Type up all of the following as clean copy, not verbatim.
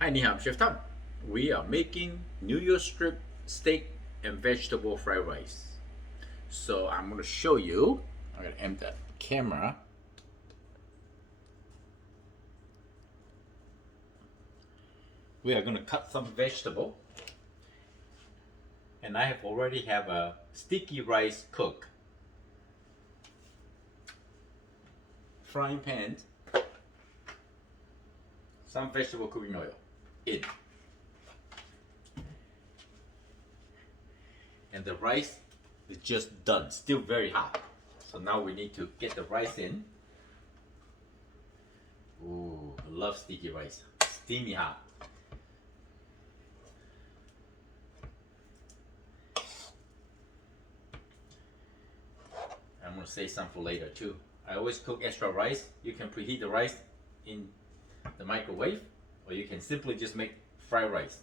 Hi, ni hao, I'm Chef Tom. We are making New York strip steak and vegetable fried rice. So I'm going to show you. I'm going to aim the camera. We are going to cut some vegetable, and I have already have a sticky rice cook. Frying pan, some vegetable cooking oil in, and the rice is just done. Still very hot. So now we need to get the rice in. Ooh, I love sticky rice. Steamy hot. I'm gonna save some for later too. I always cook extra rice. You can preheat the rice in the microwave, or you can simply just make fried rice.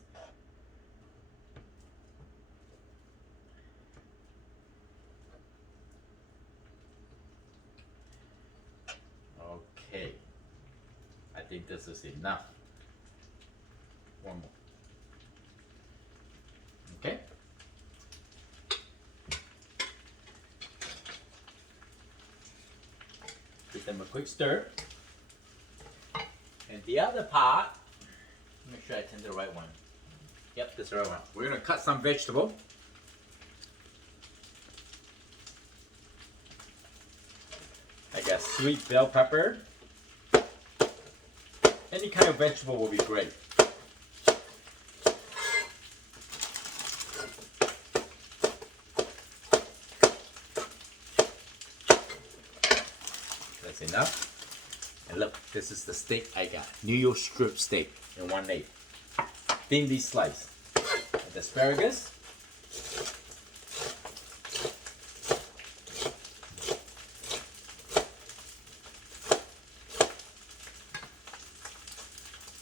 Okay, I think this is enough. One more. Okay. Give them a quick stir. And the other part, make sure I turn the right one. Yep, that's the right one. We're gonna cut some vegetable. I got sweet bell pepper. Any kind of vegetable will be great. That's enough. And look, this is the steak I got. New York strip steak in 1/8. Thinly sliced. And asparagus.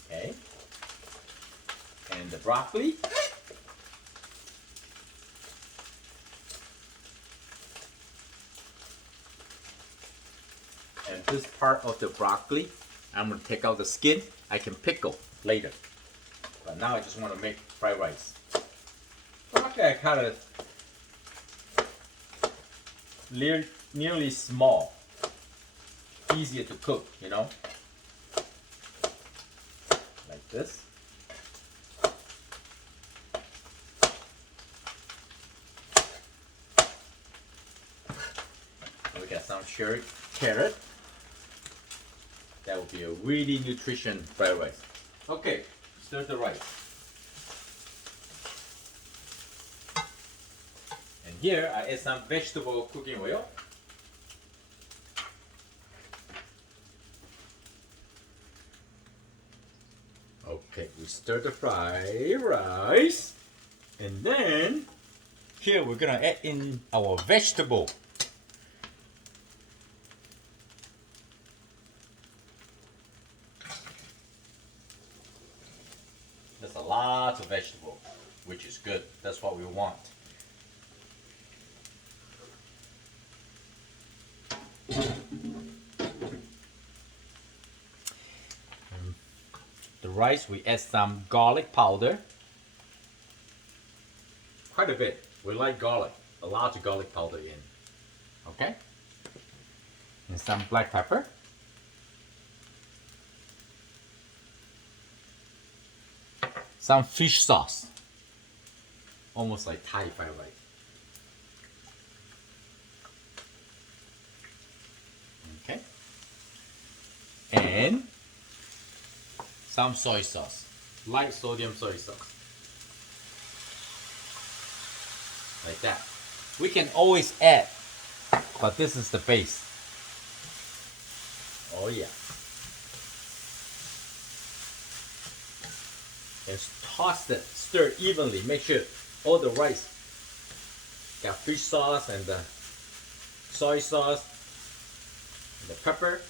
Okay. And the broccoli. And this part of the broccoli, I'm gonna take out the skin. I can pickle later. But now I just want to make fried rice. Broccoli I cut it nearly small. Easier to cook, you know? Like this. We got some cherry carrot. That will be a really nutrition fried rice. Okay, stir the rice. And here I add some vegetable cooking oil. Okay, we stir the fried rice. And then here we're gonna add in our vegetable. There's a lot of vegetable, which is good. That's what we want. The rice, we add some garlic powder. Quite a bit. We like garlic. A lot of garlic powder in. Okay? And some black pepper. Some fish sauce. Almost like Thai fried rice. Okay? And some soy sauce. Light sodium soy sauce. Like that. We can always add, but this is the base. Oh yeah. And toss it, stir evenly. Make sure all the rice got fish sauce and the soy sauce, and the pepper.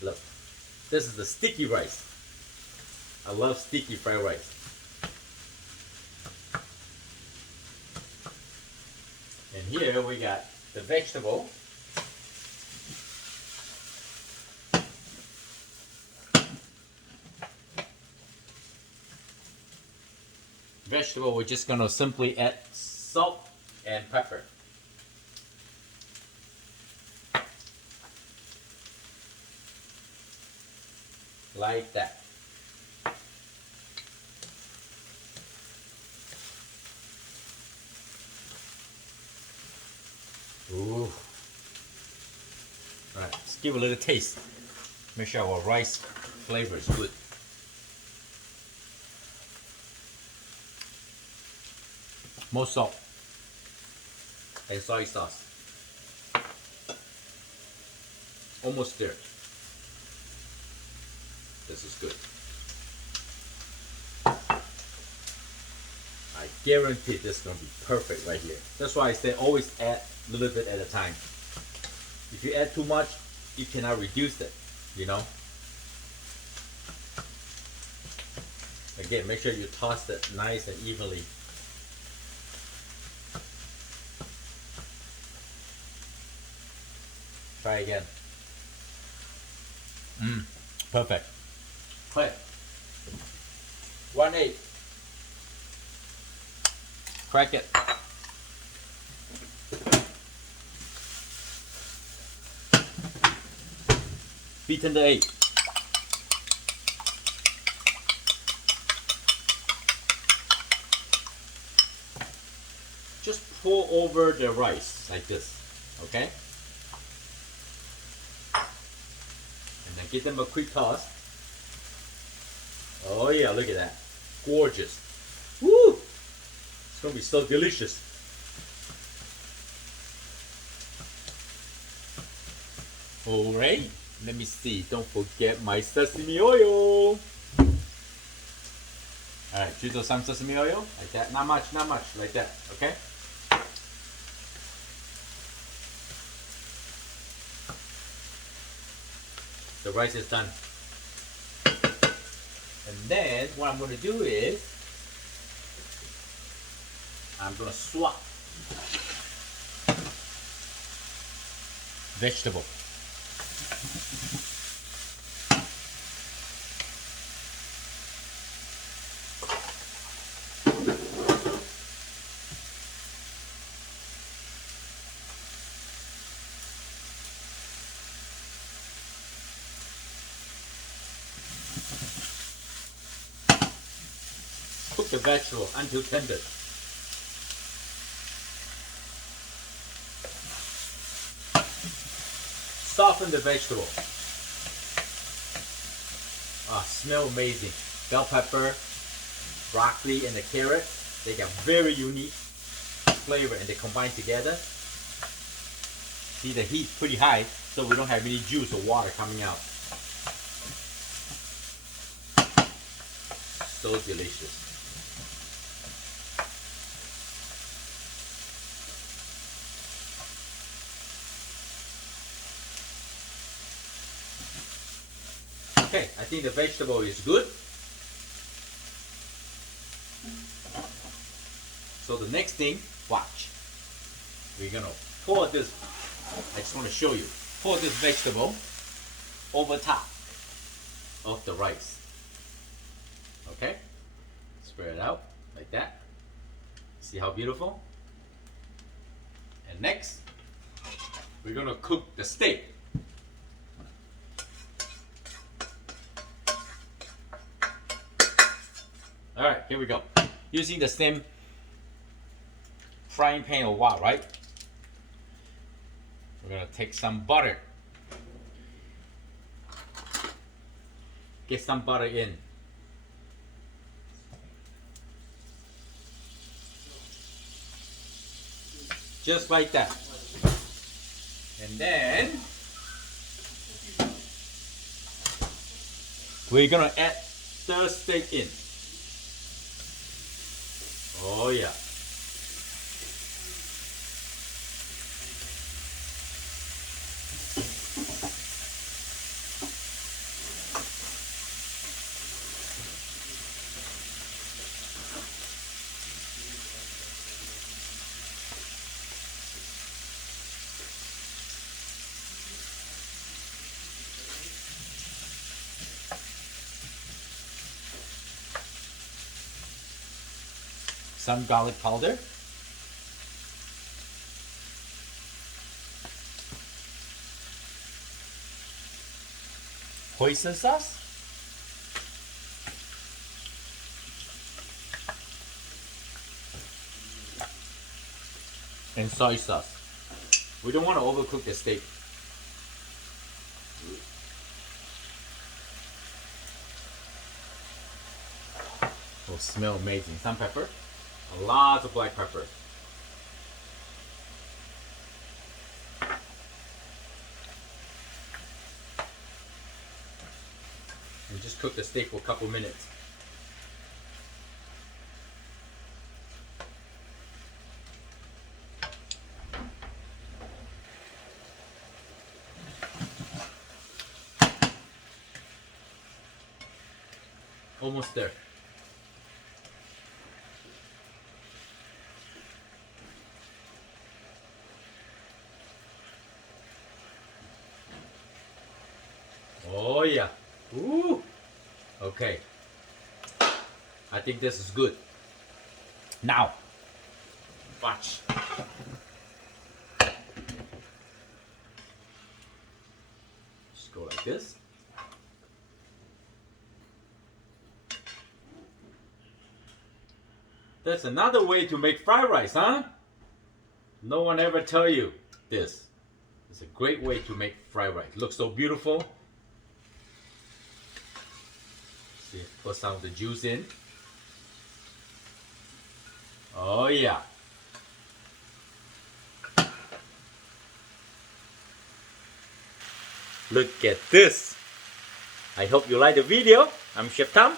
Look, this is the sticky rice. I love sticky fried rice. And here we got the vegetable. vegetable, we're just gonna simply add salt and pepper. Like that. Ooh. Alright, let's give a little taste. Make sure our rice flavor is good. More salt and soy sauce. Almost there. This is good. I guarantee this is going to be perfect right here. That's why I say always add a little bit at a time. If you add too much, you cannot reduce it, you know. Again, make sure you toss it nice and evenly. Try again. Perfect. Quick. 1/8. Crack it. Beaten the egg. Just pour over the rice like this, okay? And then give them a quick toss. Oh yeah, look at that. Gorgeous. Woo! It's gonna be so delicious. Alright, let me see. Don't forget my sesame oil. Alright, drizzle some sesame oil like that. Not much, like that, okay? The rice is done. And then what I'm going to do is I'm going to swap vegetable. Cook the vegetable until tender. Soften the vegetable. Ah, smell amazing. Bell pepper, broccoli, and the carrot. They got very unique flavor and they combine together. See, the heat's pretty high, so we don't have any juice or water coming out. So delicious. Okay, I think the vegetable is good. So the next thing, watch. We're gonna pour this, I just want to show you, pour this vegetable over top of the rice. Okay? Spread it out like that. See how beautiful? And next, we're gonna cook the steak. Alright, here we go. Using the same frying pan or what, right? We're gonna take some butter. Get some butter in. Just like that. And then we're gonna add the steak in. Oh yeah. some garlic powder. Hoisin sauce. And soy sauce. We don't want to overcook the steak. Will smell amazing. Some pepper, lots of black pepper. And just cook the steak for a couple minutes. Almost there. Oh yeah. Ooh. Okay. I think this is good. Now, watch. Just go like this. That's another way to make fried rice, huh? No one ever tell you this. It's a great way to make fried rice. Looks so beautiful. See, put some of the juice in. Oh yeah. Look at this. I hope you like the video. I'm Chef Tom.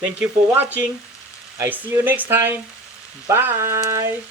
Thank you for watching. I see you next time. Bye.